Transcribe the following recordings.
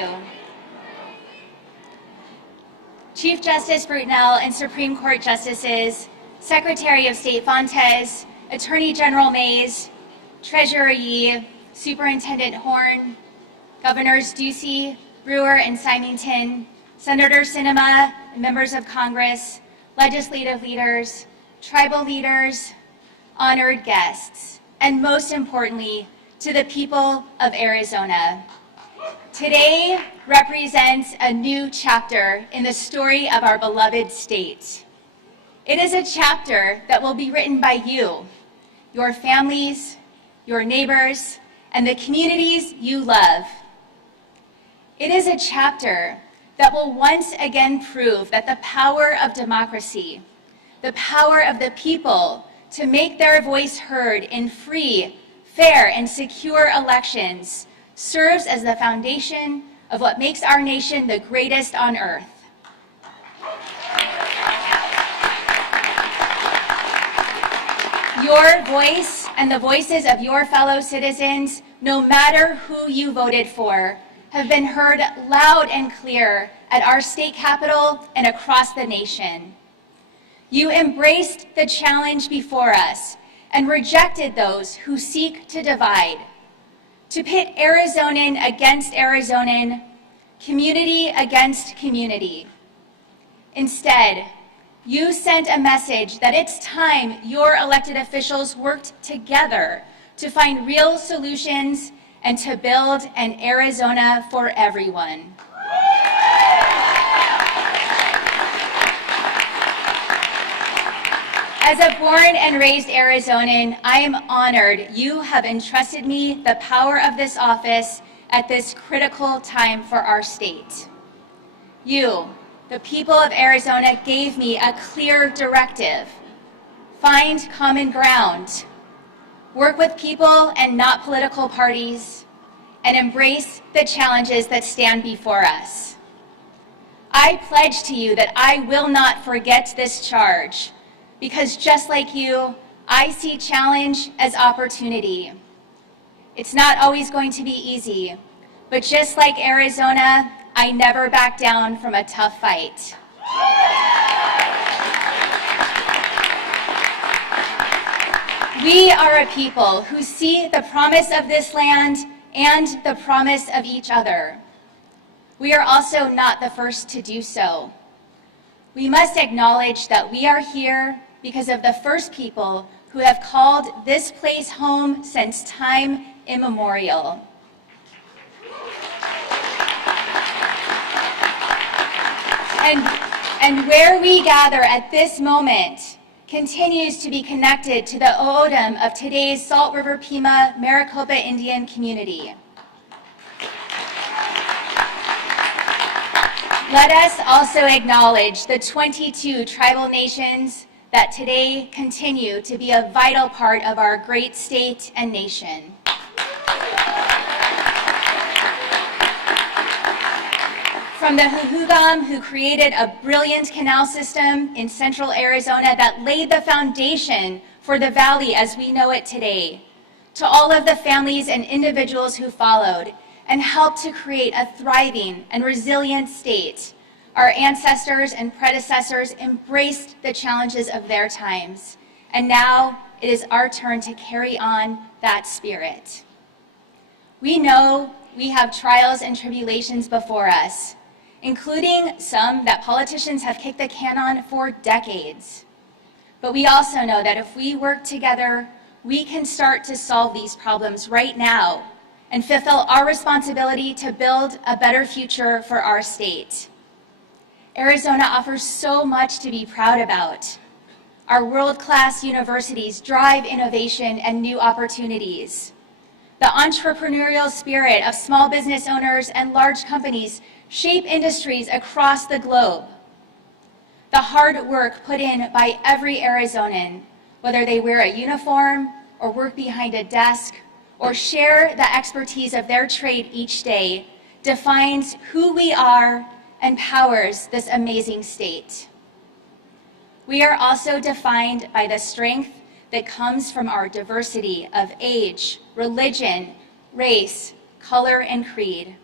you. Chief Justice Brunel and Supreme Court Justices, Secretary of State Fontes, Attorney General Mays, Treasurer Yee, Superintendent Horn, Governors Ducey, Brewer, and Symington, Senator Sinema, and members of Congress, legislative leaders, tribal leaders, honored guests, and most importantly, to the people of Arizona. Today represents a new chapter in the story of our beloved state. It is a chapter that will be written by you, your families, your neighbors, and the communities you love. It is a chapter that will once again prove that the power of democracy, the power of the people to make their voice heard in free, fair, and secure elections serves as the foundation of what makes our nation the greatest on earth. Your voice and the voices of your fellow citizens, no matter who you voted for, have been heard loud and clear at our state capitol and across the nation. You embraced the challenge before us and rejected those who seek to divide, to pit Arizonan against Arizonan, community against community. Instead, you sent a message that it's time your elected officials worked together to find real solutions and to build an Arizona for everyone. As a born and raised Arizonan, I am honored you have entrusted me the power of this office at this critical time for our state. You, the people of Arizona, gave me a clear directive: find common ground, work with people and not political parties, and embrace the challenges that stand before us. I pledge to you that I will not forget this charge, because just like you, I see challenge as opportunity. It's not always going to be easy, but just like Arizona, I never back down from a tough fight. We are a people who see the promise of this land and the promise of each other. We are also not the first to do so. We must acknowledge that we are here because of the first people who have called this place home since time immemorial. And where we gather at this moment continues to be connected to the O'odham of today's Salt River Pima Maricopa Indian community. Let us also acknowledge the 22 tribal nations that today continue to be a vital part of our great state and nation. From the Hohugam, who created a brilliant canal system in central Arizona that laid the foundation for the valley as we know it today, to all of the families and individuals who followed and helped to create a thriving and resilient state, our ancestors and predecessors embraced the challenges of their times, and now it is our turn to carry on that spirit. We know we have trials and tribulations before us, including some that politicians have kicked the can on for decades. But we also know that if we work together, we can start to solve these problems right now and fulfill our responsibility to build a better future for our state. Arizona offers so much to be proud about. Our world-class universities drive innovation and new opportunities. The entrepreneurial spirit of small business owners and large companies shape industries across the globe. The hard work put in by every Arizonan, whether they wear a uniform or work behind a desk or share the expertise of their trade each day, defines who we are and powers this amazing state. We are also defined by the strength that comes from our diversity of age, religion, race, color, and creed.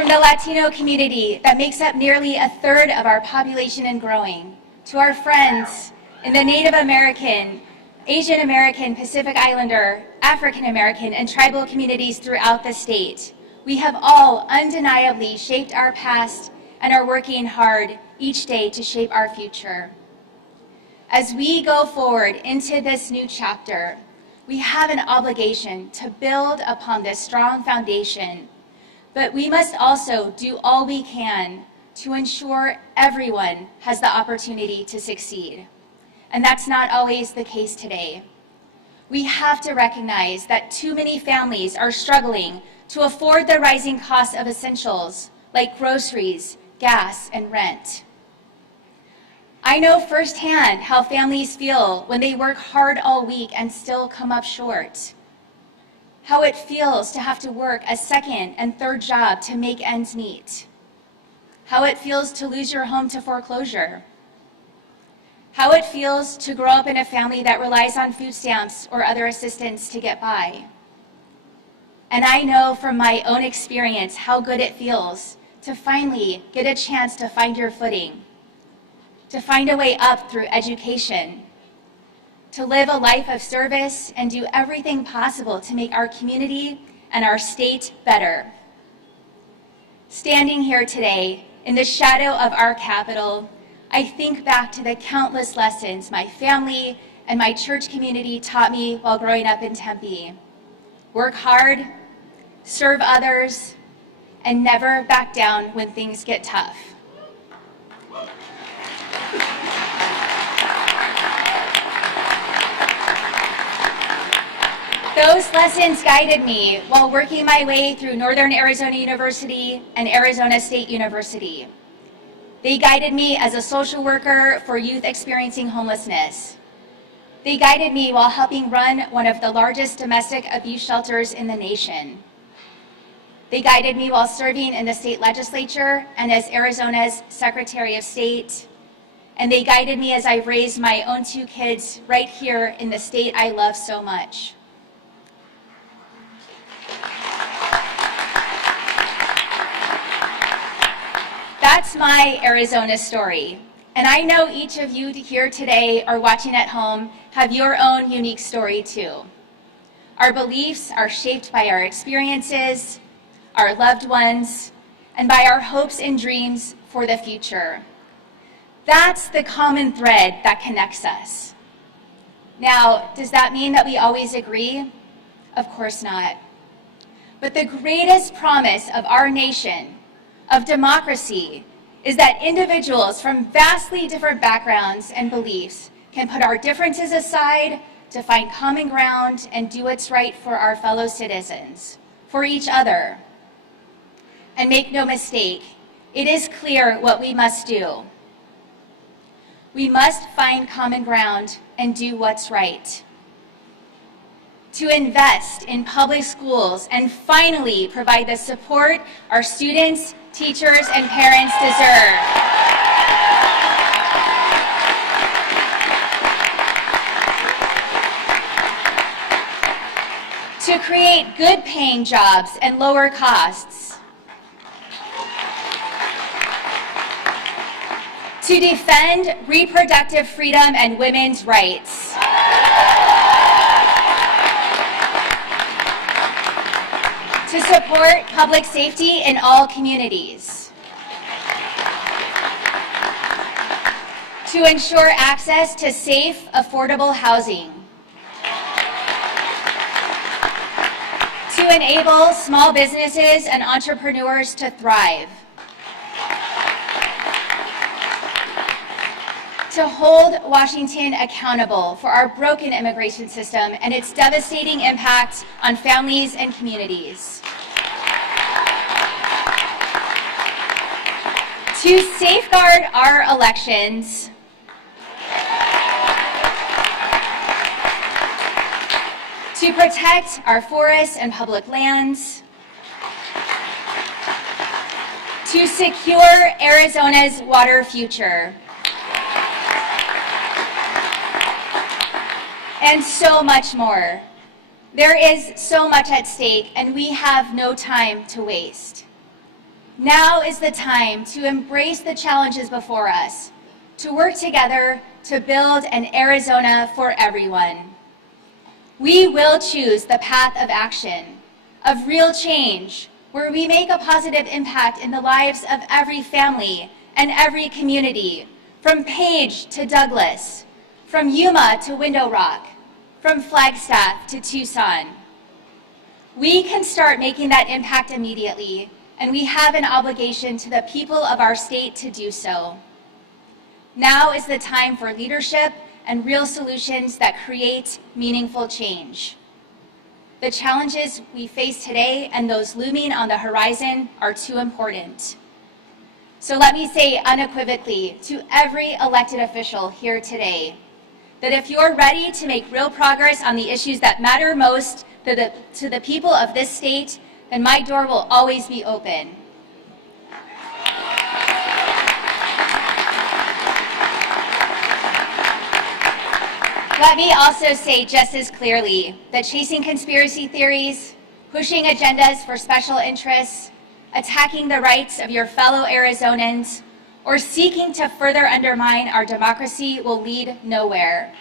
from the Latino community that makes up nearly a third of our population and growing, to our friends in the Native American, Asian American, Pacific Islander, African American, and tribal communities throughout the state. We have all undeniably shaped our past and are working hard each day to shape our future. As we go forward into this new chapter, we have an obligation to build upon this strong foundation, but we must also do all we can to ensure everyone has the opportunity to succeed. And that's not always the case today. We have to recognize that too many families are struggling to afford the rising costs of essentials like groceries, gas, and rent. I know firsthand how families feel when they work hard all week and still come up short. How it feels to have to work a second and third job to make ends meet. How it feels to lose your home to foreclosure. How it feels to grow up in a family that relies on food stamps or other assistance to get by. And I know from my own experience how good it feels to finally get a chance to find your footing, to find a way up through education, to live a life of service and do everything possible to make our community and our state better. Standing here today in the shadow of our Capitol, I think back to the countless lessons my family and my church community taught me while growing up in Tempe. Work hard, serve others, and never back down when things get tough. Those lessons guided me while working my way through Northern Arizona University and Arizona State University. They guided me as a social worker for youth experiencing homelessness. They guided me while helping run one of the largest domestic abuse shelters in the nation. They guided me while serving in the state legislature and as Arizona's Secretary of State. And they guided me as I raised my own 2 kids right here in the state I love so much. That's my Arizona story. And I know each of you here today or watching at home have your own unique story too. Our beliefs are shaped by our experiences, our loved ones, and by our hopes and dreams for the future. That's the common thread that connects us. Now, does that mean that we always agree? Of course not. But the greatest promise of our nation, of democracy, is that individuals from vastly different backgrounds and beliefs can put our differences aside to find common ground and do what's right for our fellow citizens, for each other. And make no mistake, it is clear what we must do. We must find common ground and do what's right. To invest in public schools and finally provide the support our students, teachers, and parents deserve. To create good-paying jobs and lower costs. To defend reproductive freedom and women's rights. To support public safety in all communities. To ensure access to safe, affordable housing. To enable small businesses and entrepreneurs to thrive. To hold Washington accountable for our broken immigration system and its devastating impact on families and communities. To safeguard our elections. To protect our forests and public lands. To secure Arizona's water future. And so much more. There is so much at stake, and we have no time to waste. Now is the time to embrace the challenges before us, to work together to build an Arizona for everyone. We will choose the path of action, of real change, where we make a positive impact in the lives of every family and every community, from Page to Douglas, from Yuma to Window Rock, from Flagstaff to Tucson. We can start making that impact immediately, and we have an obligation to the people of our state to do so. Now is the time for leadership and real solutions that create meaningful change. The challenges we face today and those looming on the horizon are too important. So let me say unequivocally to every elected official here today that if you're ready to make real progress on the issues that matter most to the people of this state, then my door will always be open. Let me also say just as clearly that chasing conspiracy theories, pushing agendas for special interests, attacking the rights of your fellow Arizonans, or seeking to further undermine our democracy will lead nowhere.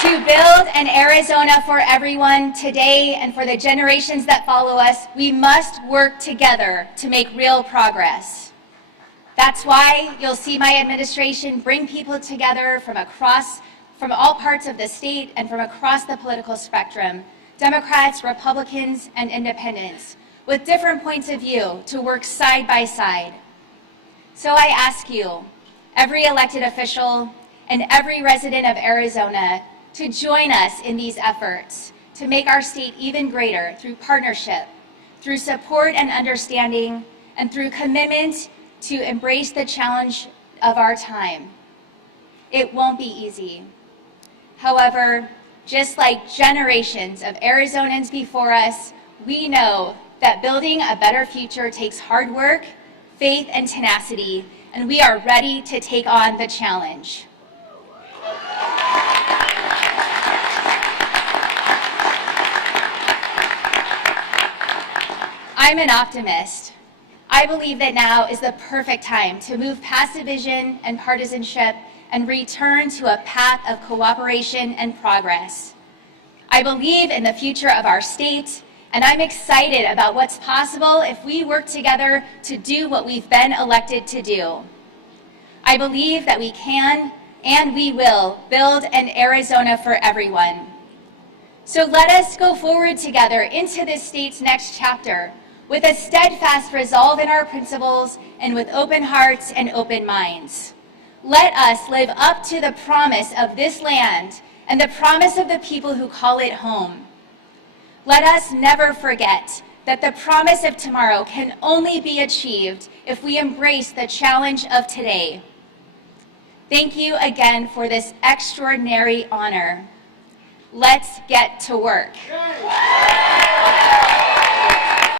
To build an Arizona for everyone today and for the generations that follow us, we must work together to make real progress. That's why you'll see my administration bring people together from all parts of the state and from across the political spectrum, Democrats, Republicans, and independents, with different points of view to work side by side. So I ask you, every elected official and every resident of Arizona, to join us in these efforts to make our state even greater through partnership, through support and understanding, and through commitment to embrace the challenge of our time. It won't be easy. However, just like generations of Arizonans before us, we know that building a better future takes hard work, faith, and tenacity, and we are ready to take on the challenge. I'm an optimist. I believe that now is the perfect time to move past division and partisanship and return to a path of cooperation and progress. I believe in the future of our state, and I'm excited about what's possible if we work together to do what we've been elected to do. I believe that we can and we will build an Arizona for everyone. So let us go forward together into this state's next chapter with a steadfast resolve in our principles and with open hearts and open minds. Let us live up to the promise of this land and the promise of the people who call it home. Let us never forget that the promise of tomorrow can only be achieved if we embrace the challenge of today. Thank you again for this extraordinary honor. Let's get to work.